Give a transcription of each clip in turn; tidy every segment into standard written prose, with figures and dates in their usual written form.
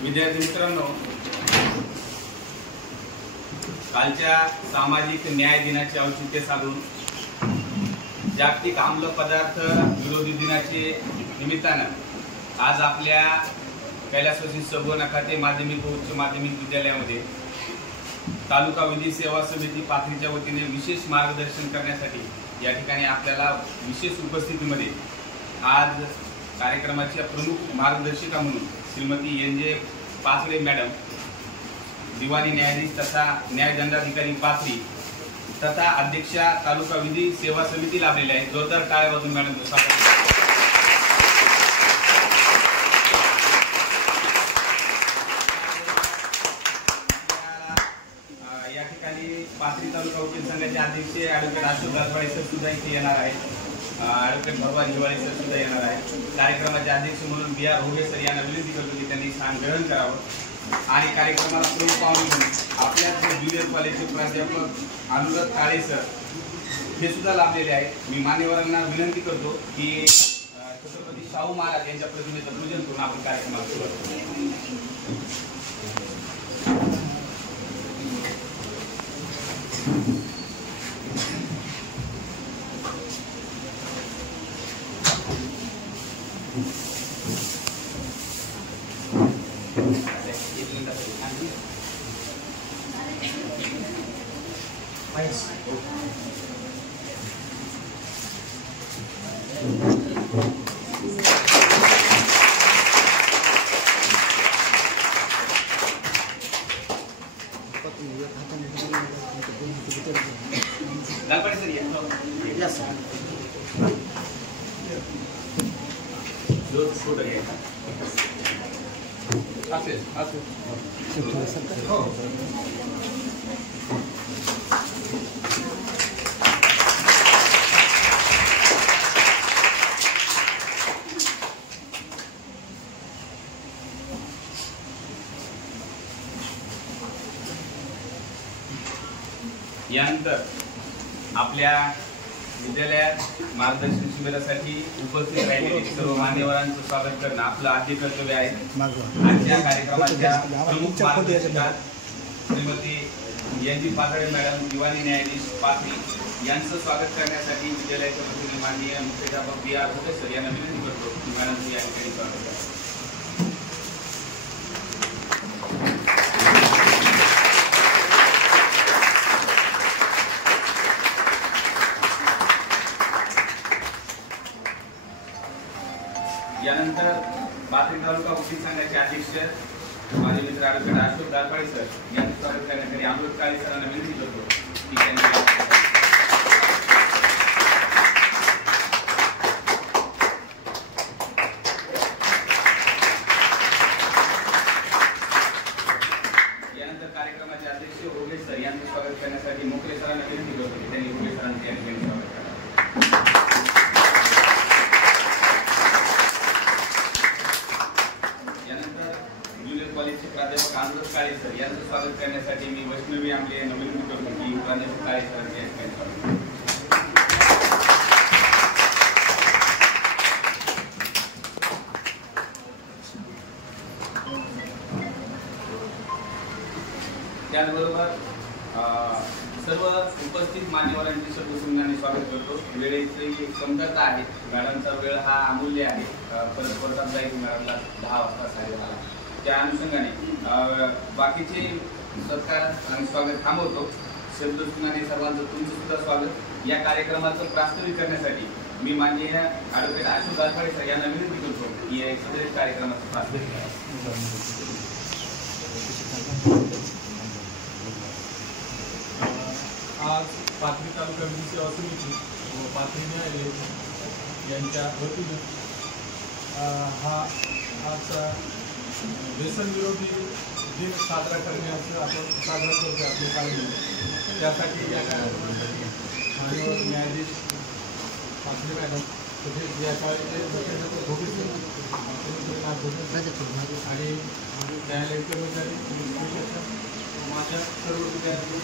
विद्यार्थी मित्रांनो, कालच्या सामाजिक न्याय दिनाचे औचित्य साधून जागतिक अंमली पदार्थ विरोधी दिनाचे निमित्तानं आज आपल्या कैलासवासी सगोना खाते माध्यमिक व उच्च माध्यमिक विद्यालयामध्ये तालुका विधी सेवा समिती पाथरीच्या वतीने विशेष मार्गदर्शन करण्यासाठी या ठिकाणी आपल्याला विशेष उपस्थितीमध्ये आज कार्यक्रमाच्या प्रमुख मार्गदर्शिका म्हणून श्रीमती एन.जे. पाथरे मॅडम, दिवाणी न्यायाधीश तथा न्यायदंडाधिकारी पाथरी तथा अध्यक्षा तालुका विधी सेवा समिती लाभलेले आहेत. जोरदार टाळ्या वाजवून मॅडम या ठिकाणी पाथरी तालुका वकील संघाचे अध्यक्ष ॲडव्होकेट अशोक गाजवाळे सर सुद्धा इथे येणार आहेत. ॲडव्होकेट भगवान हिवाळे सर सुद्धा येणार आहेत. कार्यक्रमाचे अध्यक्ष म्हणून B.R. होगे सर यांना विनंती करतो की त्यांनी स्थान ग्रहण करावं आणि कार्यक्रमाला प्रमुख पाहुणे म्हणून आपल्या ज्युनियर कॉलेजचे प्राध्यापक अनुराग काळे सर हे सुद्धा लाभलेले आहेत. मी मान्यवरांना विनंती करतो की छत्रपती शाहू महाराज यांच्या प्रतिमेचं पूजन करून आपण कार्यक्रमाला सुरुवात करू. यानंतर आपल्या विद्यालयात मार्गदर्शन शिबिरासाठी उपस्थित राहिलेले सर्व मान्यवरांचं स्वागत करणं आपलं आद्य कर्तव्य आहे. आजच्या कार्यक्रमाच्या प्रमुख मार्गदर्शका श्रीमती एन.जी. पाथरे मॅडम, दिवाणी न्यायाधीश पाथरी यांचं स्वागत करण्यासाठी विद्यालयाच्या वतीने माननीय मुख्याध्यापक B.R. होगे सर यांना विनंती करतो की मॅडम या ठिकाणी स्वागत करा. यानंतर पाथरी तालुका वकील संघाचे अध्यक्ष माझे मित्र ॲडव्होकेट अशोक गाजवाळे सर यांचं स्वागत करण्यासाठी अमृत काळे सरांना विनंती करतो की त्यांनी यानंतर कार्यक्रमाचे अध्यक्ष होगे सर यांचं स्वागत करण्यासाठी मोकळे सरांना विनंती करतो की त्यांनी होगे सरांचं या ठिकाणी स्वागत करा. कॉलेजचे प्राध्यापक अनुराग काळे सर यांचं स्वागत करण्यासाठी मी वैष्णवी आंबले यांना विनंती करतो की प्राध्यापक काळे सरांचे या ठिकाणी स्वागत. त्याचबरोबर सर्व उपस्थित मान्यवरांचे सर्वसुमनाने स्वागत करतो. वेळेची कमतरता आहे, मॅडमचा वेळ हा अमूल्य आहे. परत परत जाईल मॅडमला 10 वाजता साडेदहाला. त्या अनुषंगाने बाकीचे सत्कार आणि स्वागत थांबवतो. सर्वसुमनाने सर्वांचं तुमचं सुद्धा स्वागत. या कार्यक्रमाचं प्रास्ताविक करण्यासाठी मी माननीय ॲडव्होकेट अशोक गालफाडे सर यांना विनंती करतो की या सदर कार्यक्रमाचं प्रास्ताविक करा. आज पाथरी तालुका विधी सेवा समिती व पाथरी न्यायालय यांच्या वतीने हा आजचा व्यसन विरोधी दिन साजरा करण्याचं आपण साजरा करतो आपले पाहिजे. त्यासाठी या कार्यक्रमासाठी मान्यवर न्यायाधीश पाथरी मॅडम तसेच या शाळेचे आणि न्यायालयीन कर्मचारी माझ्या सर्व विद्यार्थी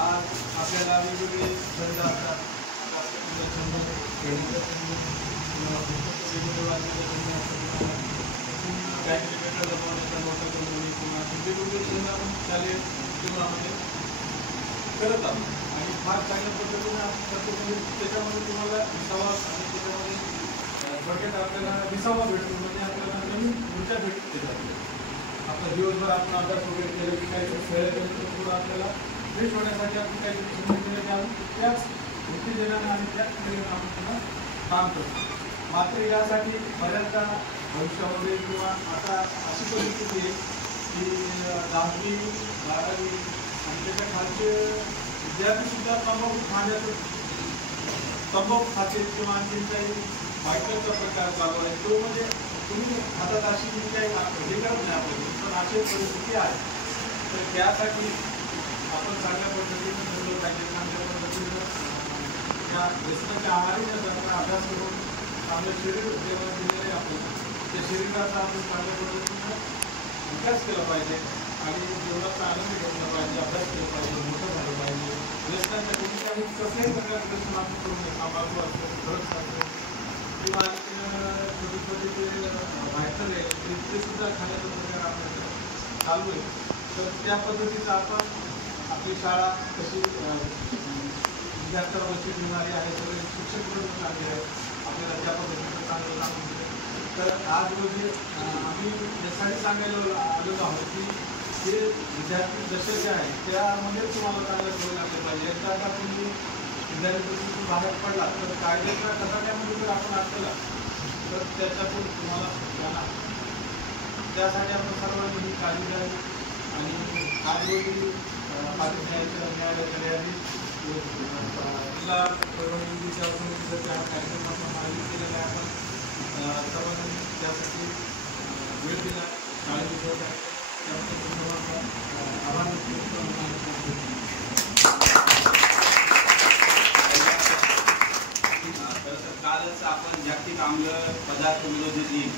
आज आपल्याला वेगवेगळे छंद असतात. काहीतरी पेपर जमवण्याचा मोठा जमवणे किंवा वेगवेगळे छंद आपण शालेय जीवनामध्ये करत आहोत आणि फार चांगल्या पद्धतीने करतो. त्याच्यामध्ये तुम्हाला विसावास आणि त्याच्यामध्ये थोडक्यात आपल्याला विसावा भेटतो, म्हणजे आपल्याला नवीन ऊर्जा भेटते. आपला दिवसभर आपण अभ्यास वगैरे केलं की काहीतरी खेळ आपल्याला फ्रेश होण्यासाठी आपण काहीतरी संधी केलं घ्यावं, त्याच उत्तेजनाने आणि त्याच प्रेरणेने आपण पुन्हा काम करतो. मात्र यासाठी बऱ्याचदा भविष्यामध्ये किंवा आता अशी परिस्थिती आहे की 10वी 12वी आणि त्याच्या खालचे विद्यार्थीसुद्धा तंबाखू खाण्याचं तंबाखू खाते किंवा आणखी काही बायकरचा प्रकार चालू आहे. तो म्हणजे तुम्ही हातात अशी जी काही हे करत नाही आपल्याला, पण अशी परिस्थिती आहे. तर त्यासाठी आपण चांगल्या पद्धतीने ठरवलं पाहिजे. चांगल्या पद्धतीनं त्या व्यसनाच्या आहारी न जाता अभ्यास करून आपलं शरीर जेव्हा दिलेलं आहे आपल्याला, त्या शरीराचा आपण चांगल्या पद्धतीनं विकास केला पाहिजे आणि जीवनाचा आनंद घेतला पाहिजे, अभ्यास केला पाहिजे, मोठं झालं पाहिजे. व्यसनाच्या कोणत्याही कसल्याही प्रकारचं व्यसन आपण करू नये. तंबाखू असतो, ड्रग्स असतो किंवा छोटे छोटे जे बाहेर आहे ते सुद्धा खाण्याचा प्रकार आपल्याकडे चालू आहे. तर त्या पद्धतीचं आपण आपली शाळा कशी विद्यार्थ्याला लक्ष देणारी आहे, सगळे शिक्षक पण चांगले आहेत, आपल्याला त्या पद्धतीचं चांगलं काम दिलं. तर आज रोजी आम्ही यासाठी सांगायला आलेलो आहोत की जे विद्यार्थी जसे जे आहेत त्यामध्येच तुम्हाला चांगलं सवय लागले पाहिजे. एकदा आता तुम्ही विद्यार्थी बाहेर पडला तर कायद्याच्या कसाट्यामध्ये जर आपण असलेला तर त्याच्यातून तुम्हाला जाणार. त्यासाठी आपण सर्वांनी ही काळजी घ्यावी आणि आज रोजी पाथरी न्यायालयाच्या न्यायाधीश जिल्हा परवानगी सेवा समितीचा हा कार्यक्रम आपण आयोजित केलेला आहे. आपण सर्वांनी त्यासाठी वेळ दिला, काळजी घेत आहे, त्याबद्दल सर्वांचा आभार व्यक्त करतो. कालच आपण जागतिक अंमली पदार्थ विरोधी दिन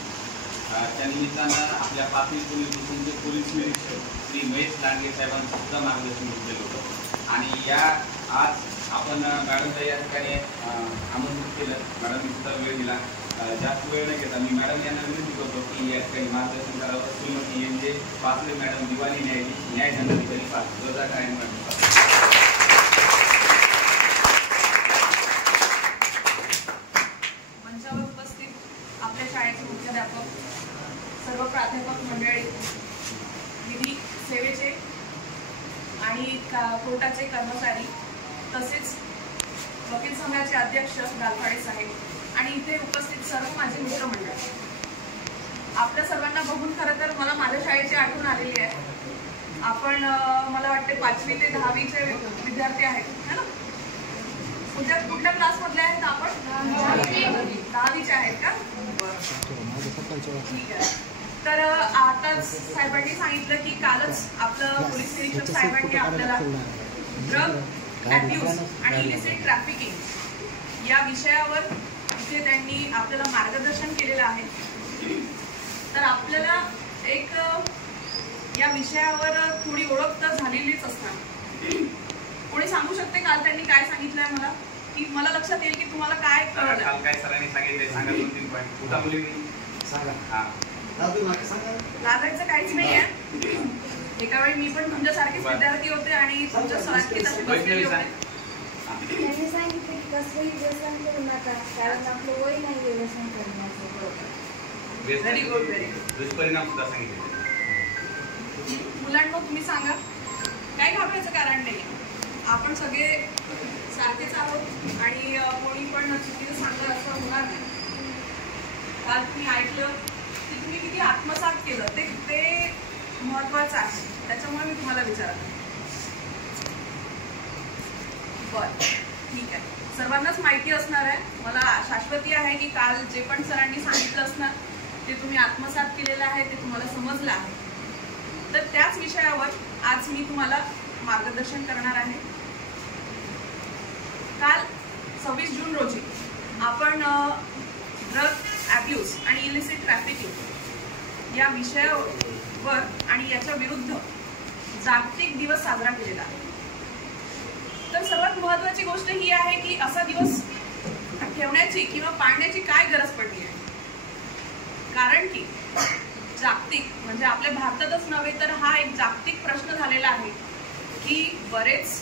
त्या निमित्तानं आपल्या पाथरी पोलीस स्टेशनचे पोलीस निरीक्षक श्री महेश लांडगे साहेबांचं सुद्धा मार्गदर्शन घेतलेलं होतं. आणि या आज आपण मॅडमला या ठिकाणी आमंत्रित केलं. मॅडमनी सुद्धा वेळ दिला. जास्त वेळ न घेता मी मॅडम यांना विनंती करतो की या ठिकाणी मार्गदर्शन करावं. श्रीमती यांचे पाथरी मॅडम दिवाणी न्यायाधीश न्याय दंडाधिकारी पाथरी मॅडम. आपल्या शाळेचे मुख्याध्यापक, सर्व प्राध्यापक मंडळी, विधी सेवेचे आणि कोर्टाचे कर्मचारी, तसेच वकील संघाचे अध्यक्ष गालफाडे साहेब आणि इथे उपस्थित सर्व माझे मित्रमंडळ, आपल्या सर्वांना बघून खरं तर मला माझ्या शाळेची आठवण आलेली आहे. आपण मला वाटते 5वी ते 10वीचे विद्यार्थी आहेत है ना? कुठल्या क्लासमधले आहेत आपण? 10वीचे आहेत का? ठीक आहे. तर आताच साहेबांनी सांगितलं की कालच आपलं पोलीस निरीक्षक साहेबांनी आपल्याला ड्रग ॲब्यूज आणि इलिसिट ट्रॅफिकिंग या विषयावर इथे त्यांनी आपल्याला मार्गदर्शन केलेलं आहे. तर आपल्याला एक या विषयावर थोडी ओळख तर झालेलीच असणार. कोणी सांगू शकते काल त्यांनी काय सांगितलंय मला, की मला लक्षात येईल की तुम्हाला काय कळलं? काल काय सरांनी सांगितलंय सांगा 2-3 पॉईंट. कुठं मुली सांगा. हां लाजायचं काहीच नाही आहे. एका वेळी मी पण तुमच्यासारखेच विद्यार्थी होते आणि तुमच्या सारखेच असे बसलेले होते. त्यांनी सांगितलं की कसलंही व्यसन करू नका, कारण आपलं वय नाही व्यसन करण्याचं. Very good, very good. दुष्परिणाम सुद्धा सांगितले. मुलांना तुम्ही सांगा, काय घाबरायचं कारण नाही. आपण सगळे सारखेच आहोत आणि कोणी पण चुकीचं सांगलं असं होणार नाही. काल तुम्ही ऐकलं की तुम्ही किती आत्मसात केलं ते महत्वाचं आहे. त्याच्यामुळे मी तुम्हाला विचारते. बरं, ठीक आहे. सर्वांनाच माहिती असणार आहे, मला शाश्वती आहे की काल जे पण सरांनी सांगितलं असणार ते तुम्ही आत्मसात केलेलं आहे, ते तुम्हाला समजलं आहे. तर त्याच विषयावर आज मी तुम्हाला मार्गदर्शन करणार आहे. काल 26 जून रोजी आपण ड्रग ॲब्यूज आणि इलिसिट ट्रॅफिकिंग या विषयावर आणि याच्या विरुद्ध जागतिक दिवस साजरा केलेला आहे. तर सर्वात महत्त्वाची गोष्ट ही आहे की असा दिवस ठेवण्याची किंवा पाळण्याची काय गरज पडली आहे. कारण की जागतिक म्हणजे आपल्या भारतातच नव्हे तर हा एक जागतिक प्रश्न झालेला आहे की बरेच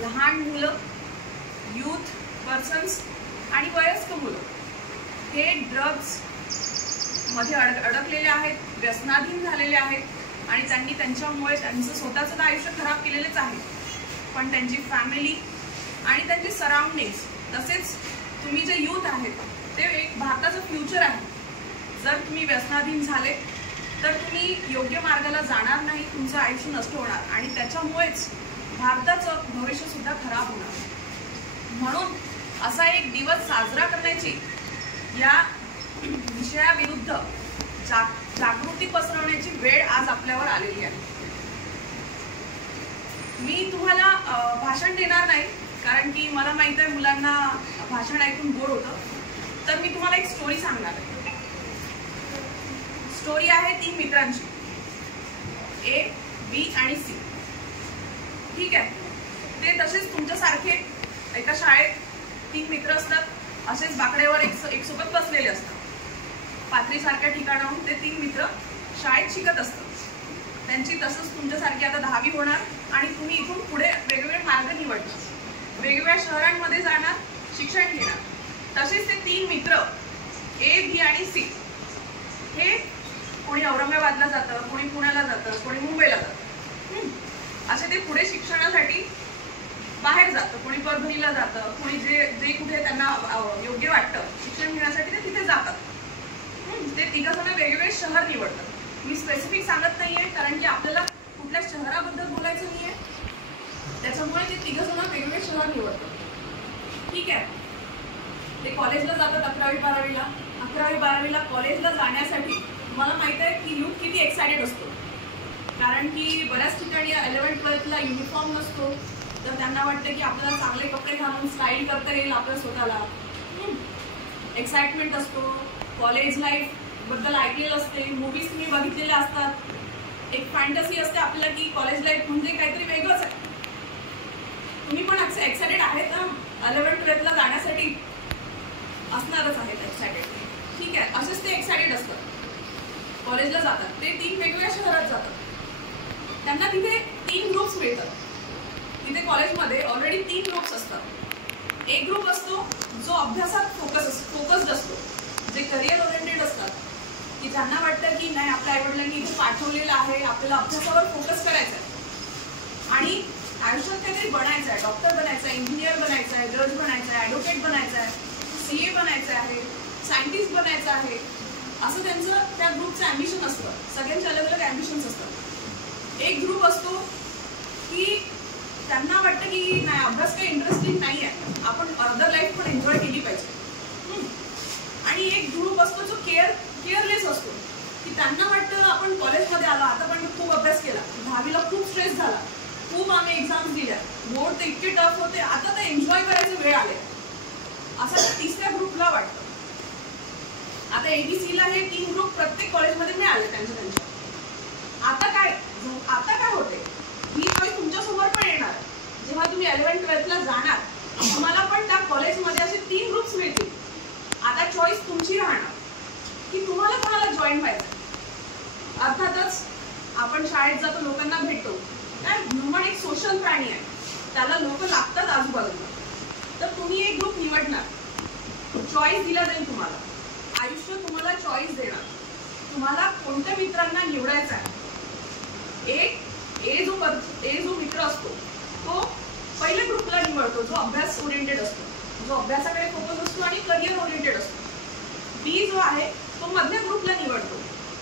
लहान मुलं, यूथ पर्सन्स आणि वयस्क मुलं हे ड्रग्स मध्ये अडकलेले आहेत, व्यसनाधीन झालेले आहेत आणि त्यांनी त्यांच्यामुळे त्यांचं स्वतःचं तर आयुष्य खराब केलेलेच आहे, पण त्यांची फॅमिली आणि त्यांचे सराउंडिंग्स तसेच तुम्ही जे यूथ आहेत ते एक भारताचं फ्युचर आहे. जर तुम्ही व्यसनाधीन झाले तर तुम्ही योग्य मार्गाला जाणार नाही, तुमचं आयुष्य नष्ट होणार आणि त्याच्यामुळेच भारताचं भविष्य सुद्धा खराब होणार. म्हणून असा एक दिवस साजरा करण्याची या विषयाविरुद्ध जागृती पसरवण्याची वेळ आज आपल्यावर आलेली आहे. मी तुम्हाला भाषण देणार नाही कारण की मला माहित आहे मुलांना भाषण ऐकून बोर होतं. तर मी तुम्हाला एक स्टोरी सांगणार आहे. स्टोरी आहे 3 मित्रांची, A, B आणि C. ठीक आहे. ते तसेच तुमच्यासारखे एका शाळेत 3 मित्र असतात, असेच बाकड्यावर एक सोबत बसलेले असतात. पाथरीसारख्या ठिकाणाहून ते 3 मित्र शाळेत शिकत असतात. त्यांची तसंच तुमच्यासारखी आता 10वी होणार आणि तुम्ही इथून पुढे वेगवेगळे मार्ग निवडणार, वेगवेगळ्या शहरांमध्ये जाणार, शिक्षण घेणार. तसेच ते 3 मित्र A, B आणि C हे कोणी औरंगाबादला जातं, कोणी पुण्याला जातं, कोणी मुंबईला जातं. असे ते पुढे शिक्षणासाठी बाहेर जातं, कोणी परभणीला जातं, कोणी जे कुठे त्यांना योग्य वाटतं शिक्षण घेण्यासाठी ते तिथे जातात. ते 3 जण वेगवेगळे शहर निवडतात. मी स्पेसिफिक सांगत नाहीये कारण की आपल्याला कुठल्या शहराबद्दल बोलायचं नाहीये, त्याच्यामुळे ते 3 जण वेगवेगळे शहर निवडतात. ठीक आहे. ते कॉलेजला जातात 11वी 12वीला. 11वी 12वीला कॉलेजला जाण्यासाठी मला माहित आहे की यूथ किती एक्सायटेड असतो, कारण की बऱ्याच ठिकाणी 11th 12thला युनिफॉर्म नसतो, तर त्यांना वाटतं की आपल्याला चांगले कपडे घालून स्टाईल करता येईल आपल्या स्वतःला. एक्साइटमेंट असतो. कॉलेज लाईफ बद्दल ऐकलेलं असते, मूवीज तुम्ही बघितलेल्या असतात. एक फॅन्टसी असते आपल्याला की कॉलेज लाईफ म्हणजे काहीतरी वेगळंच आहे. तुम्ही पण एक्सायटेड आहेत ना 11th 12thला जाण्यासाठी? असणारच आहेत एक्सायटेड. ठीक आहे. असेच ते एक्सायटेड असतात, कॉलेजला जातात. ते 3 वेगवेगळ्या शहरात जातात. त्यांना तिथे 3 ग्रुप्स मिळतात. तिथे कॉलेजमध्ये ऑलरेडी 3 ग्रुप्स असतात. एक ग्रुप असतो जो अभ्यासात फोकस्ड असतो, जे करिअर ओरिएंटेड असतात, की ज्यांना वाटतं की नाही आपल्या आईवडिलांनी इथे पाठवलेलं आहे, आपल्याला अभ्यासावर फोकस करायचा आहे आणि आयुष्यात काहीतरी बनायचं आहे, डॉक्टर बनायचं आहे, इंजिनियर बनायचं आहे, जज बनायचं आहे, ॲडव्होकेट बनायचं आहे, CA बनायचं आहे, सायंटिस्ट बनायचं आहे, असं त्यांचं त्या ग्रुपचं ॲम्बिशन असतं. सगळ्यांचे अलग अलग ॲम्बिशन्स असतात. एक ग्रुप असतो की त्यांना वाटतं की नाही अभ्यास काही इंटरेस्टिंग नाही आहे, आपण अदर लाईफ पण एन्जॉय केली पाहिजे. आणि एक ग्रुप असतो जो केअरलेस असतो, की त्यांना वाटतं आपण कॉलेजमध्ये आलो, आता पण खूप अभ्यास केला, 10वीला खूप स्ट्रेस झाला, खूप आम्ही एक्झाम्स दिल्या, बोर्ड ते इतके टफ होते, आता तर एन्जॉय करायचं वेळ आले, असं त्या 3ऱ्या ग्रुपला वाटतं. आता ABCला हे 3 ग्रुप प्रत्येक कॉलेजमध्ये मिळाले त्यांच्या. आता काय होते, ही चॉईस तुमच्यासमोर पण येणार. जेव्हा तुम्ही 11th 12thला जाणार तुम्हाला पण त्या कॉलेजमध्ये असे 3 ग्रुप्स मिळतील. आता चॉईस तुमची राहणार की तुम्हाला कोणाला जॉईन व्हायचं. अर्थातच आपण शाळेत जातो, लोकांना भेटतो, काय ह्युमन एक सोशल प्राणी आहे, त्याला लोक लागतात आजूबाजूला. तर तुम्ही एक ग्रुप निवडणार, चॉईस दिला जाईल तुम्हाला, आयुष्य तुम्हाला चॉईस देणार, तुम्हाला कोणत्या मित्रांना निवडायचा आहे. ए जो मित्र असतो तो पहिल्या ग्रुपला निवडतो, जो अभ्यास ओरिएंटेड असतो, जो अभ्यासाकडे फोकस असतो आणि करिअर ओरिएंटेड असतो. बी जो आहे तो मधल्या ग्रुपला निवडतो,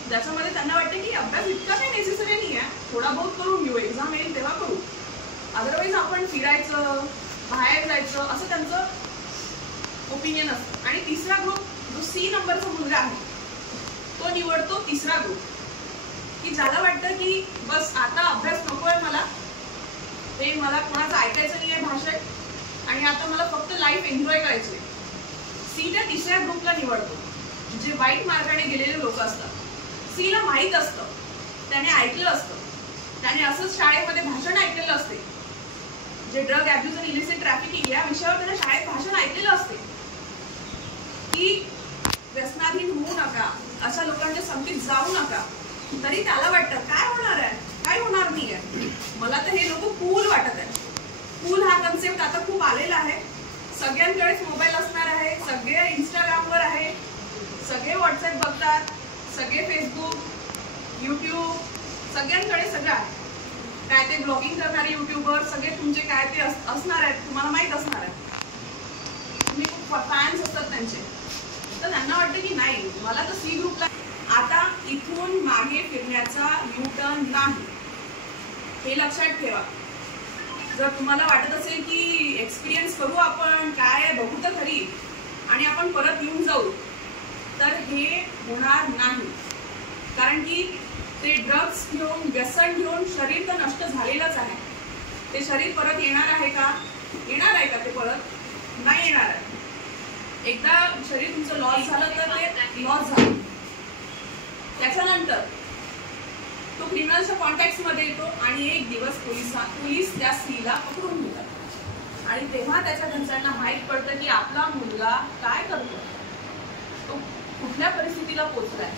ज्याच्यामध्ये त्यांना वाटतं की अभ्यास इतका काही नेसेसरी नाही आहे, थोडा बहुत करून घेऊ, एक्झाम येईल तेव्हा करू, अदरवाईज आपण फिरायचं, बाहेर जायचं, असं त्यांचं ओपिनियन असतं. आणि तिसरा ग्रुप जो C नंबरचा मुलगा आहे तो निवडतो तिसरा ग्रुप, की ज्याला वाटतं की बस आता अभ्यास नकोय मला, ते मला कोणाचं ऐकायचं नाही आहे भाषण, आणि आता मला फक्त लाईफ एन्जॉय करायची. C त्या तिसऱ्या ग्रुपला निवडतो, जे वाईट मार्गाने गेलेले लोक असतात. C ला माहीत असतं, त्याने ऐकलं असतं, त्याने असंच शाळेमध्ये भाषण ऐकलेलं असते, जे ड्रग ॲब्यूज आणि इलिसिट ट्रॅफिकिंग या विषयावर त्याने शाळेत भाषण ऐकलेलं असते, की व्यसनाधीन होऊ नका, अशा लोकांच्या संगतीत जाऊ नका. तरी त्याला वाटतं काय होणार आहे, काय होणार नाही आहे, मला तर हे लोक कूल वाटत आहे. कूल हा कन्सेप्ट आता खूप आलेला आहे, सगळ्यांकडेच मोबाईल असणार आहे, सगळे इंस्टाग्रामवर आहे, सगळे व्हॉट्सअप बघतात, सगळे फेसबुक, यूट्यूब, सगळ्यांकडे सगळं आहे. काय ते ब्लॉगिंग करणारे युट्यूबर सगळे तुमचे काय ते असणार आहेत, तुम्हाला माहीत असणार आहे, तुम्ही खूप फॅन्स असतात त्यांचे. तर त्यांना वाटतं की नाही, मला तर C ग्रुपला. आता इथून मागे फिरण्याचा यू टर्न नाही, हे लक्षात ठेवा. जर तुम्हाला वाटत असेल की एक्सपिरियन्स करू आपण, काय बघू तर खरी आणि आपण परत येऊन जाऊ, तर हे होणार नाही. कारण की ते ड्रग्स घेऊन, व्यसन घेऊन शरीर तर नष्ट झालेलंच आहे. ते शरीर परत येणार आहे का? येणार आहे का ते परत? नाही येणार आहे. एकदा शरीर तुमचं लॉस झालं तर ते लॉस झालं. त्याच्यानंतर तो क्रिमिनलच्या कॉन्टॅक्टमध्ये येतो आणि एक दिवस पोलीस त्या स्त्रीला पकडून घेतात आणि तेव्हा त्याच्या घरच्यांना माहीत पडतं की आपला मुलगा काय करतो, तो कुठल्या परिस्थितीला पोचलाय.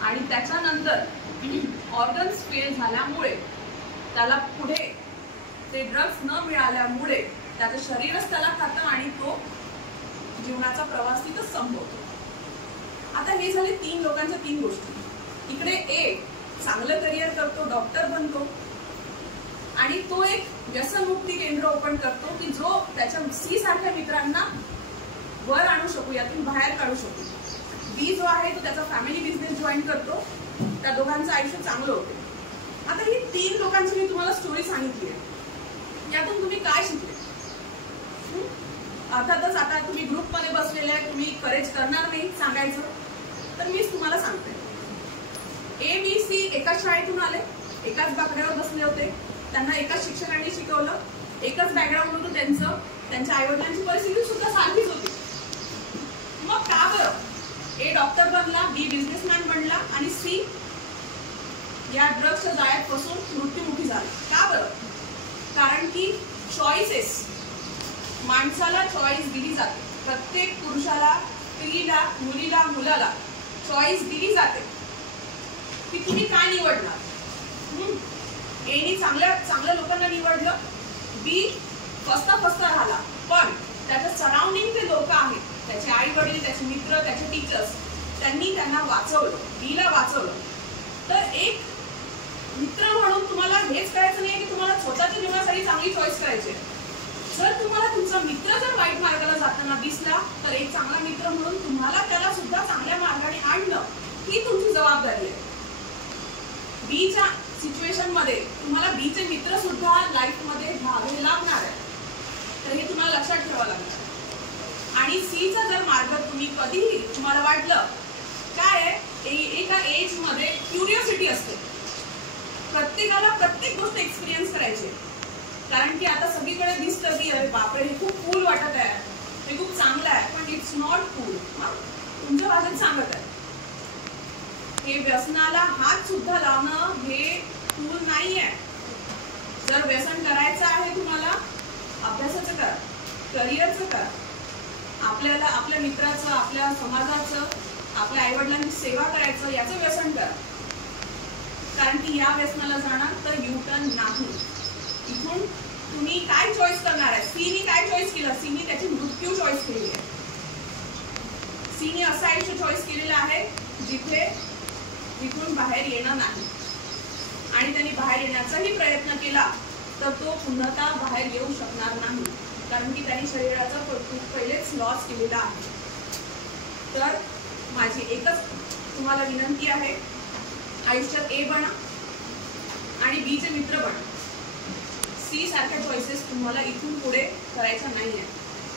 आणि त्याच्यानंतर ऑर्गन्स फेल झाल्यामुळे, त्याला पुढे ते ड्रग्स न मिळाल्यामुळे त्याचं शरीरच त्याला खातं आणि तो जीवनाचा प्रवास तिथं संपवतो. आता हे झाले 3 लोकांच्या 3 गोष्टी. इकडे A चांगलं करिअर करतो, डॉक्टर बनतो आणि तो एक व्यसनमुक्ती केंद्र ओपन करतो की जो त्याच्या C सारख्या मित्रांना वर आणू शकू, यातून बाहेर काढू शकू. B जो आहे तो त्याचा फॅमिली बिझनेस जॉईन करतो, त्या दोघांचं आयुष्य चांगलं होतं. आता ही 3 लोकांची मी तुम्हाला स्टोरी सांगितली आहे, यातून तुम्ही काय शिकले? अर्थातच आता तुम्ही ग्रुपमध्ये बसलेले आहे, तुम्ही करेज करणार नाही सांगायचं, तर मीच तुम्हाला सांगते. A, B, C एकाच शाळेतून आले, एकाच बाकड्यावर बसले होते, त्यांना एकाच शिक्षकांनी शिकवलं, एकच बॅकग्राऊंड होतं त्यांचं, त्यांच्या आईवडिलांची परिस्थिती सुद्धा सारखीच होती. मग का बरं A डॉक्टर बनला, B बिझनेसमॅन बनला आणि C या ड्रग्सच्या जाळ्यात फसून मृत्युमुखी झाला? का बरं? कारण की चॉईसेस, माणसाला चॉईस दिली जाते. प्रत्येक पुरुषाला, स्त्रीला, मुलीला, मुलाला चॉईस दिली जाते की तुम्ही काय निवडणार. Aनी चांगल्या लोकांना निवडलं, B फसता राहिला, पण त्याच्या सराउंडिंग जे लोक आहेत, त्याचे आई वडील, त्याचे मित्र, त्याचे टीचर्स, त्यांनी त्यांना वाचवलं, Bला वाचवलं. तर एक मित्र म्हणून तुम्हाला हेच करायचं नाही की तुम्हाला स्वतःच्या जीवनासाठी चांगली चॉईस करायची. जर तुम्हाला तुमचा मित्र जर वाईट मार्गाला जाताना दिसला तर एक चांगला मित्र म्हणून तुम्हाला त्याला सुद्धा चांगल्या मार्गाने आणणं ही तुमची जबाबदारी आहे. Bच्या सिच्युएशन मध्ये तुम्हाला Bचे मित्र सुद्धा लाईफ मध्ये घ्यावे लागणार आहे, तर हे तुम्हाला लक्षात ठेवावं लागणार. आणि Cचा जर मार्ग तुम्ही कधीही तुम्हाला वाटलं काय आहे, एका एज मध्ये क्युरिओसिटी असते, प्रत्येकाला प्रत्येक गोष्ट एक्सपिरियन्स करायची. कारण की आता सगळीकडे दिसतं की अरे बापरे हे खूप कूल वाटत आहे, हे खूप चांगलं आहे, पण इट्स नॉट कूल. तुमच्या भाषेत सांगत आहे, हे व्यसनाला हात सुद्धा लावणं हे कूल नाही आहे. जर व्यसन करायचं आहे तुम्हाला, अभ्यासाचं करा, करिअरचं करा, आपल्याला आपल्या मित्राचं, आपल्या समाजाचं आपल्या आईवडिलांची सेवा करायचं याचं व्यसन करा, कारण की या व्यसनाला जाणार तर यू टर्न नाही. इथून तुम्ही काय चॉईस करणार आहे? सीनी काय चॉईस केलं? सीनी त्याची मृत्यू चॉईस केली आहे. सीनी असं आयुष्य चॉईस केलेलं आहे जिथे इथून बाहेर येणं नाही, आणि त्यांनी बाहेर येण्याचाही प्रयत्न केला तर तो पुन्हा बाहेर येऊ शकणार नाही, कारण की त्यांनी शरीराचा पहिलेच लॉस केलेला आहे. तर माझी एकच तुम्हाला विनंती आहे, आयुष्यात ए बना आणि बी चे मित्र बना. सी सारख्या चॉईसेस तुम्हाला इथून पुढे करायच्या नाही आहे.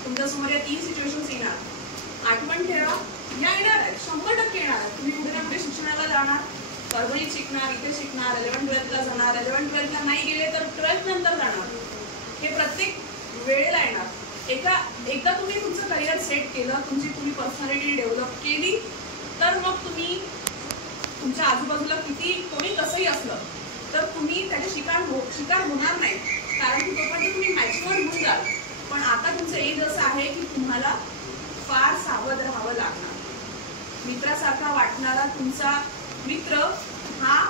तुमच्यासमोर या 3 सिच्युएशन्स येणार. आठवण ठेवा, या येणार आहेत, 100% येणार आहेत. तुम्ही कुठे ना कुठे शिक्षणाला जाणार, परभणीत शिकणार, इथे शिकणार, 11th-12th जाणार, 11th-12th नाही गेले तर 12th नंतर जाणार. हे प्रत्येक वेळेला येणार. एकदा तुम्ही तुमचं करिअर सेट केलं, तुम्ही पर्सनॅलिटी डेव्हलप केली, तर मग तुम्ही तुमच्या आजूबाजूला कोणी कसंही असलं तर तुम्ही त्याचे शिकार होणार नाही, कारण की तोपर्यंत तुम्ही मॅच्युअर होऊन जाल. पण आता तुमचं एज असं आहे की तुम्हाला फार सावध राहावं लागणार. मित्रासारखा वाटणारा तुमचा मित्र हा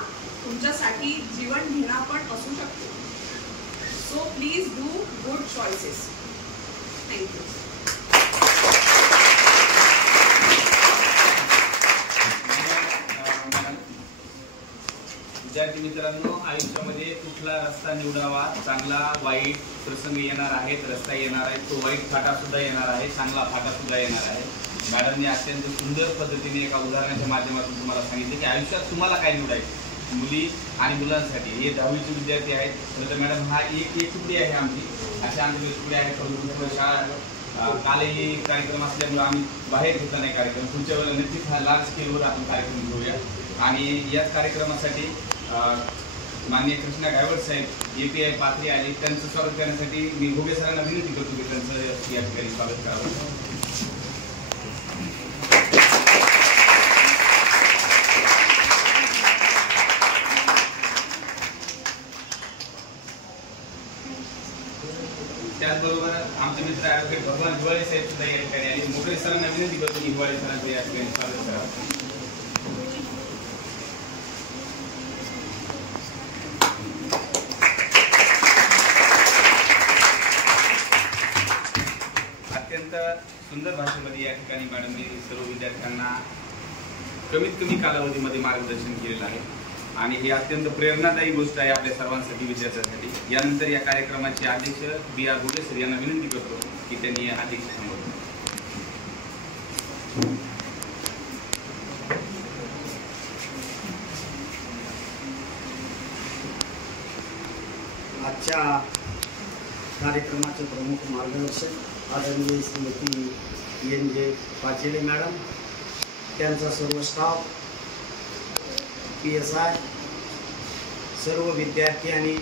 तुमच्यासाठी जीवन घेणा पण असू शकतो. So please do good choices. Thank you. विद्यार्थी मित्रांनो, आयुष्यामध्ये कुठला रस्ता निवडावा? चांगला वाईट प्रसंग येणार आहेत, रस्ता येणार आहे, तो वाईट फाटा सुद्धा येणार आहे, चांगला फाटा सुद्धा येणार आहे. मॅडमने अत्यंत सुंदर पद्धतीने एका उदाहरणाच्या माध्यमातून तुम्हाला सांगितले की आयुष्यात तुम्हाला काय निवडायचं. मुली आणि मुलांसाठी हे 10वीचे विद्यार्थी आहेत. तर मॅडम हा एक तुकडी आहे आमची, अशा आमची तुकडी आहे. परंतु शाळा कालही कार्यक्रम असल्यामुळे आम्ही बाहेर घेतला नाही कार्यक्रम. पुढच्या वेळेला नक्कीच हा लार्ज स्केलवर आपण कार्यक्रम घेऊया. आणि याच कार्यक्रमासाठी माननीय कृष्णा गायवड साहेब API पाथरी आले, त्यांचं स्वागत करण्यासाठी मी घोगे सरांना विनंती करतो की त्यांचं या ठिकाणी स्वागत करावं. त्याचबरोबर आमचे मित्र ॲडव्होकेट भगवान हिवाळे साहेब सुद्धा या ठिकाणी आले. मोगरे सरांना विनंती करतो की हिवाळे सरांचं या ठिकाणी स्वागत करावं. अत्यंत सुंदर भाषेमध्ये या ठिकाणी मॅडमने सर्व विद्यार्थ्यांना कमीत कमी कालावधीमध्ये मार्गदर्शन केलेलं आहे आणि ही अत्यंत प्रेरणादायी गोष्ट आहे आपल्या सर्वांसाठी, विद्यार्थ्यांसाठी. यानंतर या कार्यक्रमाचे अध्यक्ष BR घोगे सर यांना विनंती करतो की त्यांनी अध्यक्ष सांगावं. आजच्या कार्यक्रमाचे प्रमुख मार्गदर्शक आदरणीय श्रीमती NJ पाचेले मॅडम, त्यांचा सर्व स्टाफ, PSI, सर्व विद्यार्थी आणि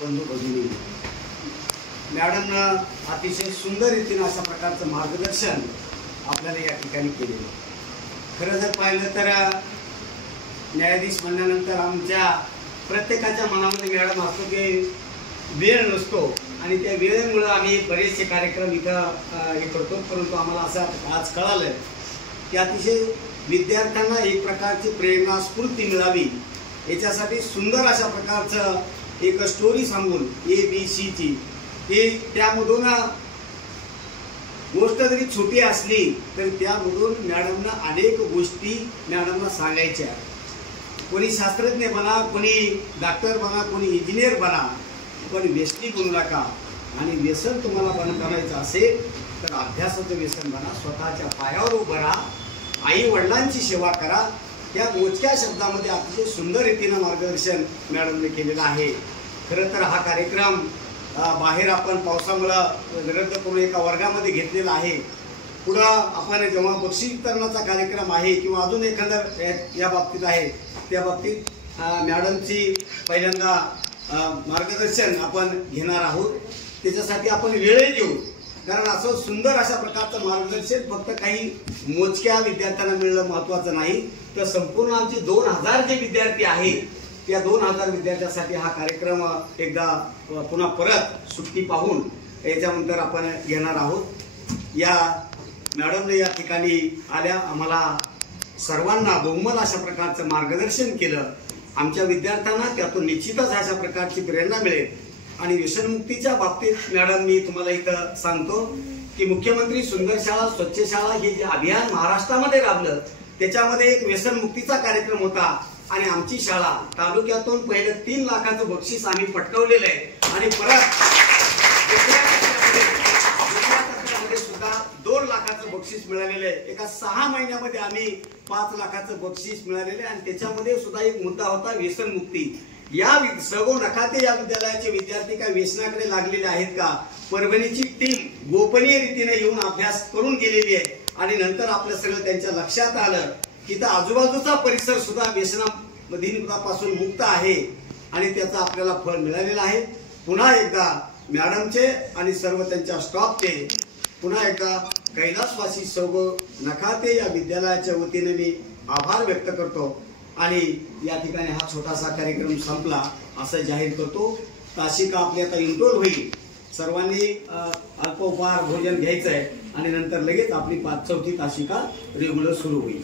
बंधू भगिनी, मॅडमनं अतिशय सुंदर रीतीने अशा प्रकारचं मार्गदर्शन आपल्याला या ठिकाणी केलेलं. खरं जर पाहिलं तर न्यायाधीश म्हणल्यानंतर आमच्या प्रत्येकाच्या मनामध्ये मॅडम असतो की वेळ नसतो आणि त्या वेळेमुळं आम्ही बरेचसे कार्यक्रम इथं हे करतो. परंतु आम्हाला असं आज कळालं की अतिशय विद्यार्थ्यांना एक प्रकारची प्रेरणा, स्फूर्ती मिळावी याच्यासाठी सुंदर अशा प्रकारचं एक स्टोरी सांगून ABCची ते त्यामधून गोष्ट जरी छोटी असली तरी त्यामधून मॅडमनं अनेक गोष्टी मॅडमना सांगायच्या. कोणी शास्त्रज्ञ बना, कोणी डॉक्टर बना, कोणी इंजिनियर बना, पण व्यसनी बनू नका. आणि व्यसन तुम्हाला बंद करायचं असेल तर अभ्यासाचं व्यसन बना, स्वतःच्या पायावर उभं राहा, आई वडिलांची सेवा करा. त्या मोजक्या शब्दामध्ये अतिशय सुंदर रीतीनं मार्गदर्शन मॅडमने केलेलं आहे. खरं तर हा कार्यक्रम बाहेर आपण पावसामुळं रद्द करून एका वर्गामध्ये घेतलेला आहे. पुढं आपण जेव्हा बक्षीस वितरणाचा कार्यक्रम आहे किंवा अजून एखादा या बाबतीत आहे त्या बाबतीत मॅडमची पहिल्यांदा मार्गदर्शन आपण घेणार आहोत. त्याच्यासाठी आपण वेळही घेऊ, कारण असं सुंदर अशा प्रकारचं मार्गदर्शन फक्त काही मोजक्या विद्यार्थ्यांना मिळणं महत्त्वाचं नाही, तर संपूर्ण आमचे 2000 जे विद्यार्थी आहेत त्या 2000 विद्यार्थ्यांसाठी हा कार्यक्रम एकदा पुन्हा परत सुट्टी पाहून याच्यानंतर आपण घेणार आहोत. या मॅडमने या ठिकाणी आल्या, आम्हाला सर्वांना बहुमल अशा प्रकारचं मार्गदर्शन केलं. आमच्या विद्यार्थ्यांना त्यातून निश्चितच अशा प्रकारची प्रेरणा मिळेल. आणि व्यसनमुक्तीच्या बाबतीत मॅडम मी तुम्हाला इथं सांगतो की मुख्यमंत्री सुंदर शाळा स्वच्छ शाळा हे जे अभियान महाराष्ट्रामध्ये राबलं त्याच्यामध्ये एक व्यसनमुक्तीचा कार्यक्रम होता. आणि आमची शाळा तालुक्यातून पहिलं 3 लाखाचं बक्षीस आम्ही पटकावलेलं आहे. आणि परत दुसऱ्या टप्प्यामध्ये सुद्धा 2 लाखाचं बक्षीस मिळालेलं आहे. एका 6 महिन्यामध्ये आम्ही 5 लाखाचं बक्षीस मिळालेलं आहे. आणि त्याच्यामध्ये सुद्धा एक मुद्दा होता व्यसनमुक्ती. या सगो नखाते या विद्यालयाचे विद्यार्थी काय व्यसनाकडे लागलेले आहेत का? परभणीची टीम गोपनीय रीतीने येऊन अभ्यास करून गेलेली आहे. आणि नंतर आपलं सगळं त्यांच्या लक्षात आलं की तर आजूबाजूचा परिसर सुद्धा व्यसनापासून मुक्त आहे. आणि त्याचा आपल्याला फळ मिळालेलं आहे. पुन्हा एकदा मॅडमचे आणि सर्व त्यांच्या स्टाफचे पुन्हा एकदा कैलासवासी सगो नखाते या विद्यालयाच्या वतीने मी आभार व्यक्त करतो. आणि या ठिकाणी हा छोटासा कार्यक्रम संपला असं जाहीर करतो. तासिका आपली आता इंटोल होईल. सर्वांनी अल्प उपहार भोजन घ्यायचं आहे आणि नंतर लगेच आपली 5-4थी तासिका रेग्युलर सुरू होईल.